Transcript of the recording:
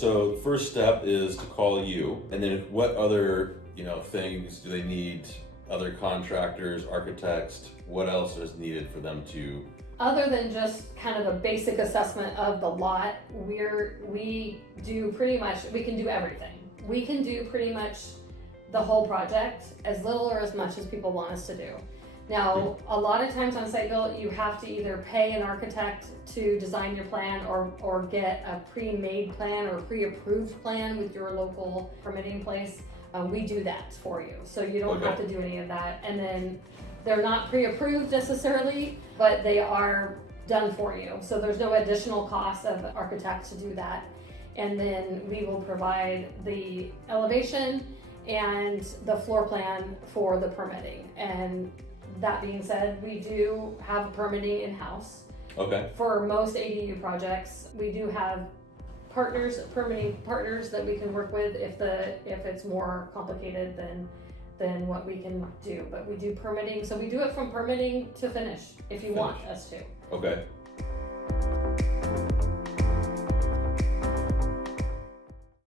So the first step is to call you, and then what other, things do they need? Other contractors, architects, what else is needed for them to? Other than just kind of a basic assessment of the lot, we do pretty much, we can do everything. We can do pretty much the whole project, as little or as much as people want us to do. Now, a lot of times on site build, you have to either pay an architect to design your plan or get a pre-made plan or pre-approved plan with your local permitting place. We do that for you, so you don't have to do any of that. And then they're not pre-approved necessarily, but they are done for you. So there's no additional cost of the architect to do that. And then we will provide the elevation and the floor plan for the permitting. And that being said, we do have permitting in-house. Okay. For most ADU projects, we do have permitting partners that we can work with if it's more complicated than what we can do. But we do permitting, so we do it from permitting to finish if you want us to. Okay.